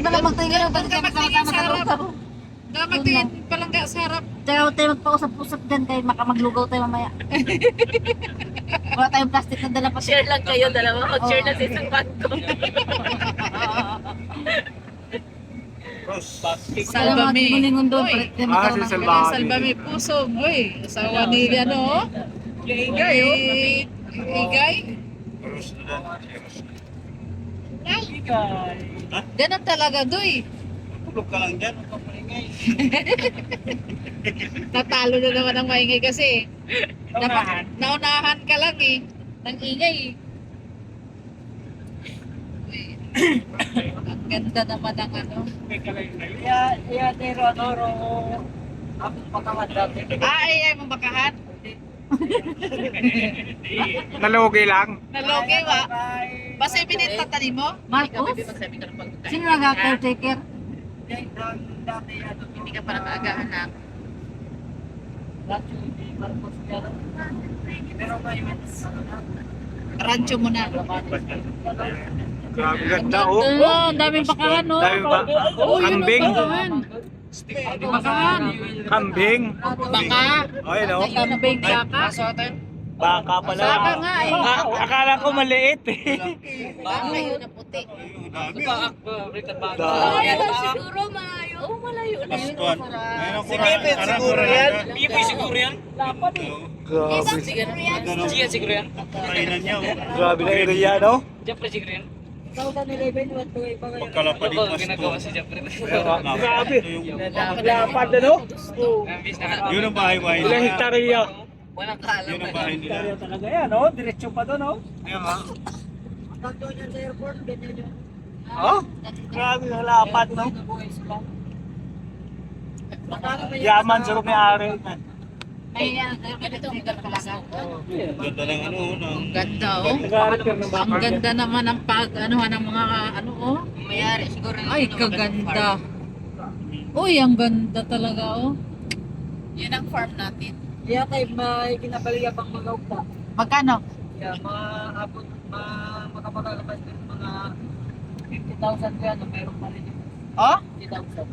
Dapat na lang magtingin ang balik kami sama-sama sa loob. Magtingin palang sa harap. Tayo tayo magpausap-usap dyan kay maglugaw tayo mamaya. Wala tayong plastic na dala pa. Share lang kayo dalawa. Mag-share na sa isang bangkong. Salbami. Muningon doon. Si Salbami. Salbami puso. Uy, asawa ni ano? Igay. Igay. Ganun talaga, Doy. Tulog ka lang dyan. Natalo na naman ang maingay kasi. Naunahan ka lang eh. Nang ingay. Ang ganda naman ng ano. Ay, mong bakahan. Nalugi lang. Nalogi ba? Basta ibinita tani mo? Marcos? Sino nag-caretaker? Hindi ka pa nakaagahan na. Rancho mo na. Grabe ganda oh. Oo, ang daming bakahan no. Dami ba? Kambing. Bakahan. Kambing. Baka. Ay no. Kambing baka. Baka pala. Baka nga eh. Akala ko maliit eh. Baka yun na puti. Siguro malayo. Oo, malayo na yun. Siguro yan. Grabe. Siguro yan. Kainan niya oh. Grabe na area no. Pagkalapad yung pasto. Grabe. Lapad na no. Yun ang bahay-bahay nila. Ilang hektarya? Walang kaalam. Yun ang bahay nila. Hektarya talaga yan, no? Diretso pa doon, no? Ayan nga. Oh, grabe na lapad no. Yaman sa may-ari. May ganito ang talaga. Ganda ng ano, ng Ganda oh. Nagalit ka ng baka. Ang ganda naman ng pag-anuhan ng mga ano oh. Mayari siguro yung Ay, kaganda. Uy, ang ganda talaga oh. Yun ang farm natin. Kaya tayo may kinabaliya pang mga upa. Magkano? Kaya maabot, makapagkakabas din mga 50,000 kaya no, meron pa rin yung Oh? 50,000.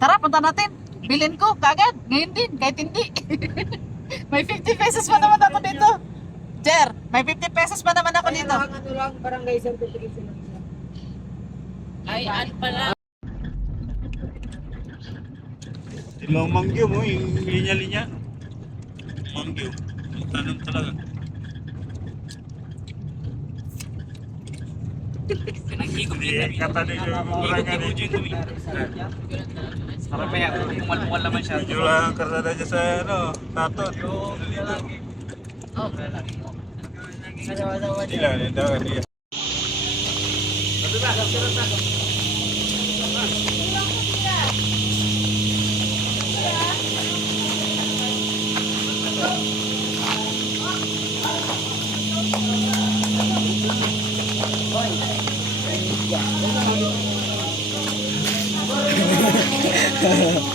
Tara, punta natin. Bilhin ko, kagad. Ngayon din, kahit hindi. May 50 pesos pa naman ako dito. Jer, may 50 pesos pa naman ako dito. Kaya ano lang, barangay certification lang siya. Ay, ano pala. Tilang manggyo mo, yung linya-linya. Manggyo. Tanong talaga. Kata din yung orangnya ni. Para pa yan, kumal-kumal naman siya. Medyo lang karsada niya sa ano, tato. Sila, daw dia.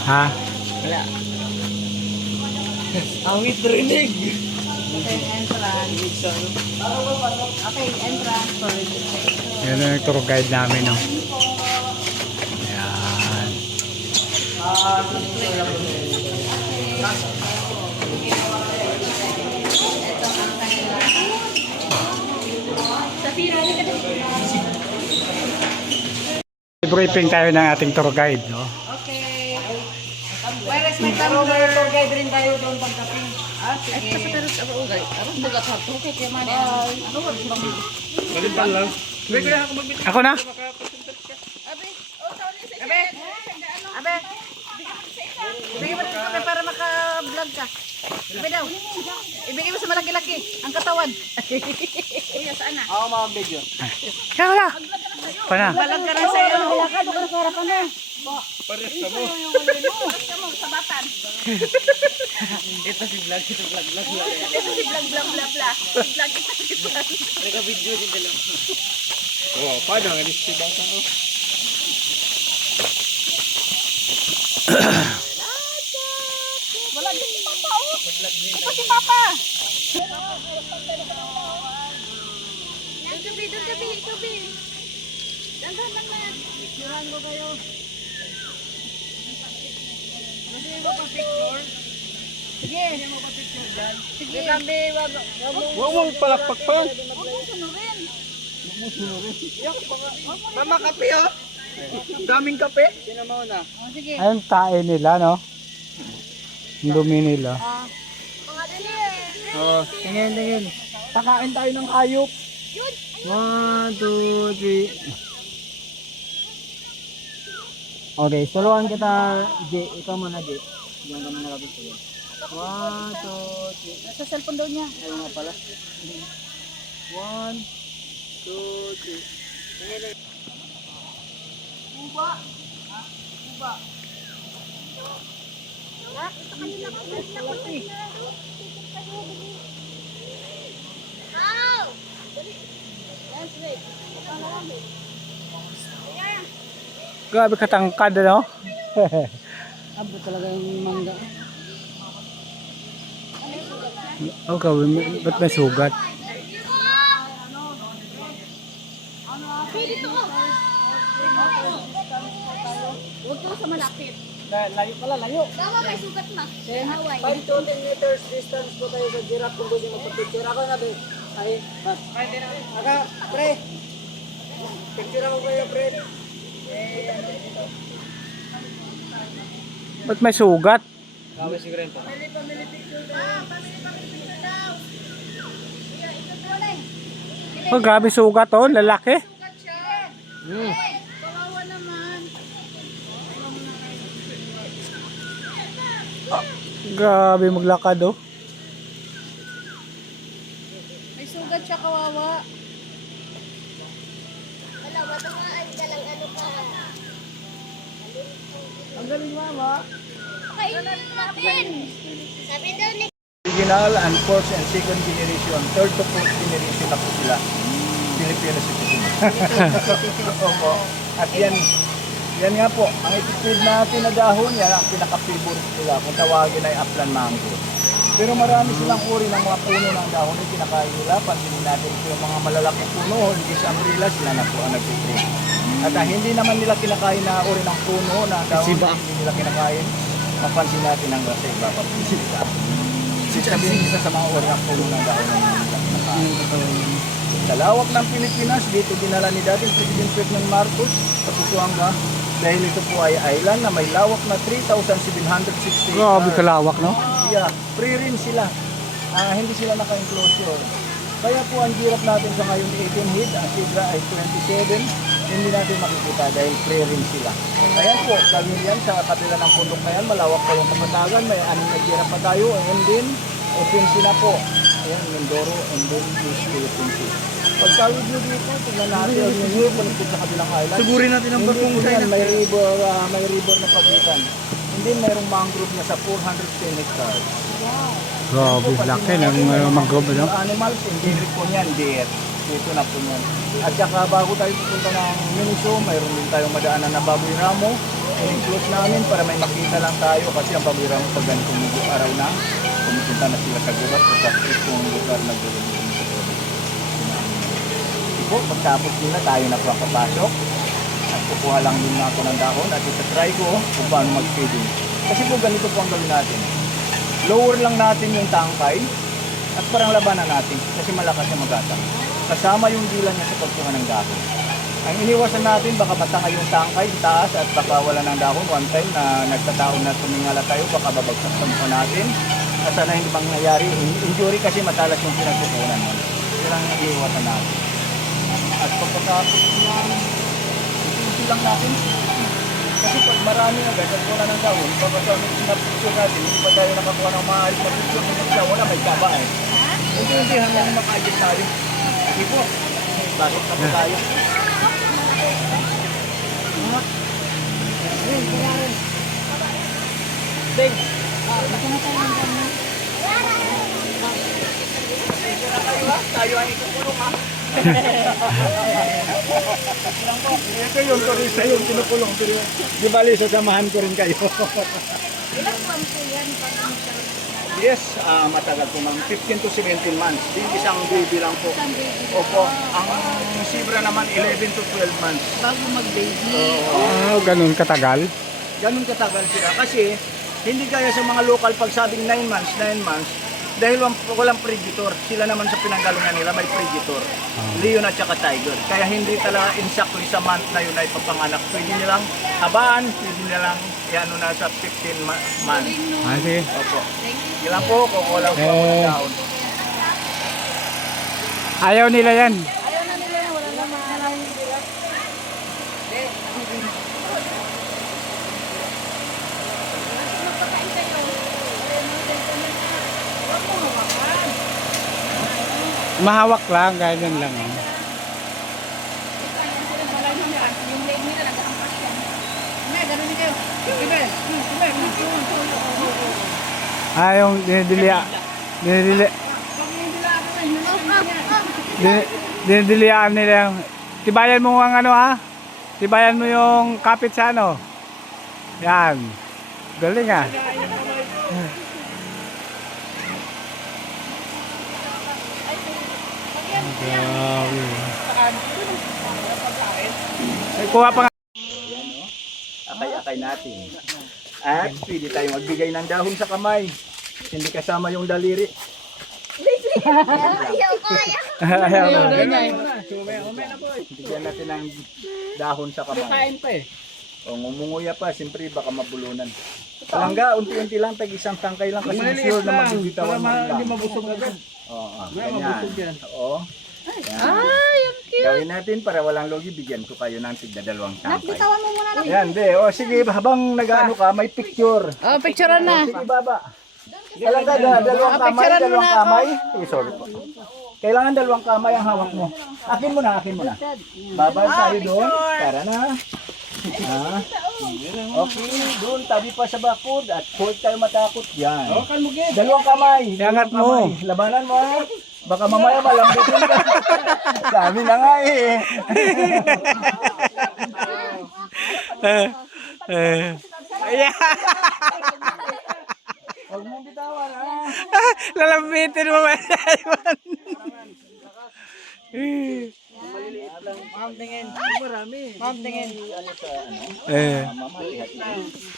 Ha? Wala. Awit rinig. Okay, entrance. Yan ang tour guide namin, no? Ayan. Briefing tayo ng ating tour guide, no? Okay. Where is my tumbler? Tour guide rin tayo doon pagkapi. Ah, sige. Ako na? Abe. Ibigay mo rin ito para maka-vlog ka. Ibigay daw. Ibigay mo sa malaki-laki. Ang katawan. Kuya, saan na? Ako mga video. Kaya na. Pa na. Balag ka rin sa'yo. Wala ka, doon ka na pa na. Pares ka mo. Sa batan. Ito si vlog, ito vlog. Ito si vlog, vlog, vlog, vlog. Si vlog, ito si vlog. Naka-video din dalawa. Oh, paano nga ni si bata oh. Wala din si Papa, oh. Ito si Papa. Doon gabi, doon gabi, gabi. Picturean ko kayo. Hindi mo pa picture? Sige. Hindi mo pa picture dyan? Sige. Huwag mong palakpak pa. Huwag mo sunurin. Mama, kape oh! Daming kape? Sino mo na? O, sige. Ayun tae nila, no? Ang dumi nila. Oh, tingin. Pakain tayo ng hayop. 1, 2, 3. Okay, suluan kita, J. Ikaw muna, J. Diyan ka muna kapit ko. 1, 2, 3. Nasa cellphone daw niya. Ayaw nga pala. 1, 2, 3. Grabe katangkad, no? Abo talaga yung mangga. Oh, grabe. Ba't may sugat? Huwag ka sa malapit. Layo pala, layo. Tama, may sugat na. 5 to 10 meters distance po tayo sa giraffe kung gusto magpa-picture. Ako na, be. Ay, mas. Aka, pre. Picture ako kayo, pre. Ba't may sugat? Kawin siguro yun po. Oh, grabe sugat, oh. Lalaki. Kawawa naman. Grabe maglakad, oh. May sugat siya, kawawa. Ang galing, mama. Kainin natin. Sabi daw ni Original and fourth and second generation, third to fourth generation na po sila. Filipino citizen. Opo. At yan nga po, ang itipid natin na dahon, yan ang pinaka-favorite nila kung tawagin ay Aflan mango. Pero marami silang uri ng mga puno ng dahon na kinakain nila. Pansinin natin ito yung mga malalaking puno, hindi sa umbrella, sila na po ang nagtitreat. At hindi naman nila kinakain na uri ng puno na dahon, hindi nila kinakain. Mapansin natin ang sa iba pa. Sabihin isa sa mga uri ng puno ng dahon na nila kinakain. Sa lawak ng Pilipinas, dito dinala ni dating President Ferdinand Marcos sa Busuanga dahil ito po ay island na may lawak na 3,760 Grabe kalawak, no? Yeah, free rin sila. Hindi sila naka-enclosure. Kaya po ang girap natin sa ngayon 18 head, ang sidra ay 27. Hindi natin makikita dahil free rin sila. Kaya po, kami yan sa kapila ng bundok na yan, malawak pa yung kapatagan, may aning na girap pa tayo, and then open sila po. Ayan, Mindoro, and then East Philippine Sea. Pagtawid nyo dito, tignan natin ang nyo, paligpod sa kabilang island. Sigurin natin ang barkong Hindi, sa'yo. may river na pagitan. Hindi, mayroong mangrove na sa 410 hectares. Grabe, laki ng mangrove, no? Yung animals, endemic po niyan, deer. Dito na po niyan. At saka bago tayo pupunta ng Miniso, mayroon din tayong madaanan na baboy ramo. I-include namin para may makita lang tayo kasi ang baboy ramo pag ganitong araw na, pumupunta na sila sa gubat o sa itong lugar na gulong. Po, pagtapos nila tayo na po ang papasok at kukuha lang din ako ng dahon at itatry ko kung paano mag-feeding. Kasi po ganito po ang gawin natin. Lower lang natin yung tangkay at parang labanan natin kasi malakas yung magatang. Kasama yung dila niya sa pagkuha ng dahon. Ang iniwasan natin baka matangay yung tangkay, taas at baka wala ng dahon. One time na nagtataon na tumingala tayo, baka babagsak sa mukha natin. At sana hindi bang nangyari, injury kasi matalas yung pinagkukunan mo. Yun ang iniwasan natin. At pagkatapos naman, ito lang natin. Kasi pag marami agad at wala ng dahon, pag na-picture natin, hindi pa tayo nakakuha ng maaaring na-picture ng isa, wala may kaba eh. Hindi hanggang maka-adjust tayo. Sige po, bakit na po tayo? Ding! Tayo ay kukulong ha. Ito yung turista yung kinukulong. Di bali, sasamahan ko rin kayo. Ilang buwan po yan? Yes, matagal po ma'am. 15 to 17 months. Di isang baby lang po. Opo. Ang zebra naman 11 to 12 months. Bago mag-baby. Ganun katagal? Ganun katagal sila. Kasi hindi gaya sa mga local pag sabing 9 months, dahil walang predator. Sila naman sa pinanggalingan nila may predator. Leon at saka tiger. Kaya hindi talaga exactly sa month na yun ay papanganak. Pwede nilang habaan, pwede nilang ano na sa 15 months. Sige. Opo. Ilan po, kukulang po ako ng daon. Ayaw nila yan. Ayaw na nila, wala na mahalangin nila. Mahawak lang, ganyan lang. Oh. Yung leg nila nag-aampas yan. May, ganun din kayo. Ibe. Yung dinidilian nila yung, tibayan mo ang ano ha? Tibayan mo yung kapit sa ano? Yan. Galing ah. Grabe. Ay, kuha pa nga. Akay-akay natin. At pwede tayong magbigay ng dahon sa kamay. Hindi kasama yung daliri. Ayaw na. Bigyan natin ng dahon sa kamay. Kain pa eh. O ngumunguya pa, siyempre baka mabulunan. Palangga, unti-unti lang, tag-isang tangkay lang kasi sure na magbibitawan mo lang. Hindi mabusog agad. Oo, mabusog yan. ganyan. Oo. Gawin natin para walang logi, bigyan ko kayo ng tigda-dalawang tangkay. Bitawan mo muna. Yan, de. O sige, habang nag-ano ka, may picture. Oh, picturean na. Sige, baba. Kailangan dalawang kamay, dalawang kamay. Eh, sorry po. Kailangan dalawang kamay ang hawak mo. Akin mo na, akin mo na. Babal tayo doon. Tara na. Okay, doon tabi pa sa bakod at huwag tayo matakot. Yan. Dalawang kamay. Iangat mo. Kamay. Labanan mo ha. Baka mamaya malambitin ka. Dami na nga eh. Huwag mong bitawan ha. Lalambitin mo ba? Ma'am, tingin. Marami. Ma'am, tingin.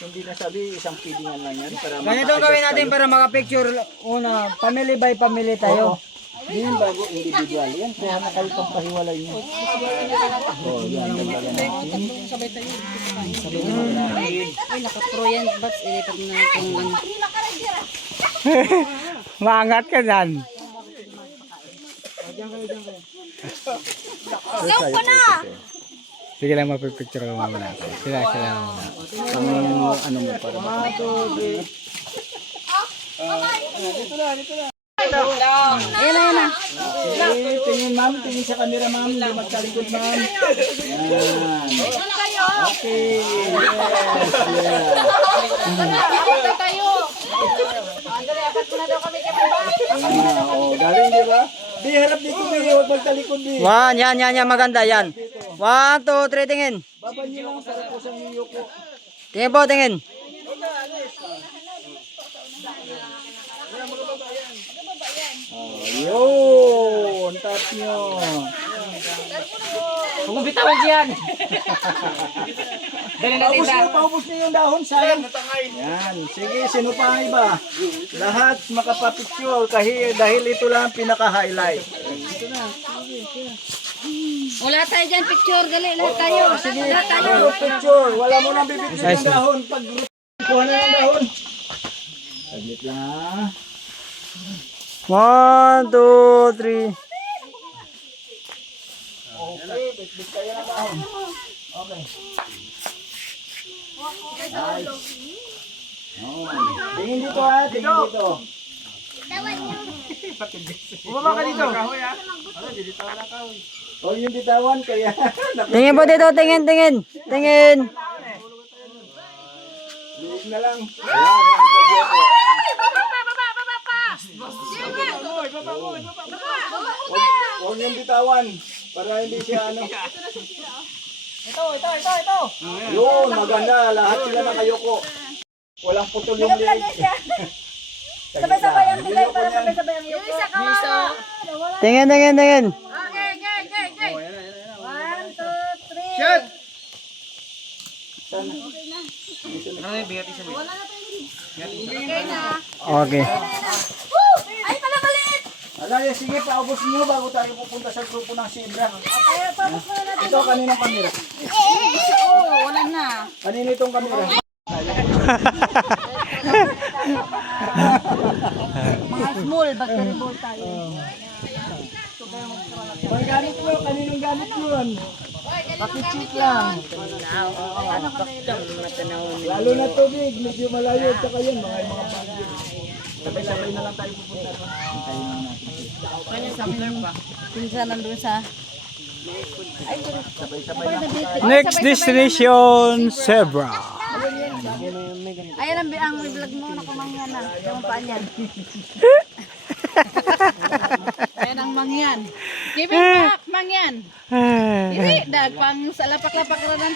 Hindi na sabi isang pidingan lang yan. Para Ganito gawin natin para makapicture. Una, family by family tayo. Hindi yung bago individual. Yan, kaya na kayo pang pahiwalay niyo. Oh, yan. Dagdagan natin. Ay, naka-pro yan. Ba't ilipat mo na kung ano. Maangat ka dyan. Zoom ko na! Sige lang, mapipicture ko muna. Sila muna. Ang ano mo para Ayan na. Okay, tingin ma'am, tingin sa camera ma'am, hindi magkalikod ma'am. Yan. Okay, yes, galing di ba? Di, harap dito di, huwag magtalikod di. Yan, maganda yan. 1, 2, 3, tingin. Baba niyo lang sa pusang niyo ko. Tingin po, tingin. Yun, tap nyo. Huwag mong bitawan yan. Paubos niyo yung dahon, sayang. Yan, sige, sino pa ang iba? Lahat makapapicture dahil ito lang ang pinaka-highlight. Wala tayo dyan, picture. Dali, lahat tayo. Lahat tayo. Group picture, wala mo nang bibitsin ng dahon. Pag group, kuha na ng dahon. Saglit lang ha. 1, 2, 3. Okay, bitbit kayo ng dahon. Okay. Nice. Tingin dito ha, tingin dito. Bumaba ka dito. O yung bitawan, kaya Tingin po dito, tingin. Tingin. liig na lang. Ayan, huwag yung bitawan para hindi siya ano. Ito. Yun, maganda. Lahat sila nakayoko. Walang putol yung leg. Sabay-sabay ang bigay para sabay-sabay ang yuko. Tingin. Okay, okay. 1, 2, 3. Shot! Okay. Ay, pala maliit! Alaya, sige, paubos niyo bago tayo pupunta sa grupo ng Sibra. Okay, tapos muna natin. Ito, kaninong kamera? Oo, wala na. Kanino itong kamera? Mga small, bagkaribol tayo. May gamit mo, kaninong gamit yun? Pakichik lang. Lalo na tubig, medyo malayo. Tsaka yun, mga bagyo. Sabay-sabay na lang tayo pupunta. Hintayin lang natin. Pinsan nandun sa... Next destination, Zebra. Ayan ang vlog mo na kumangyan na. Yung paan yan. Ayan ang mangyan. Give it back, mangyan. Dili, dag pang sa lapak-lapak ra ng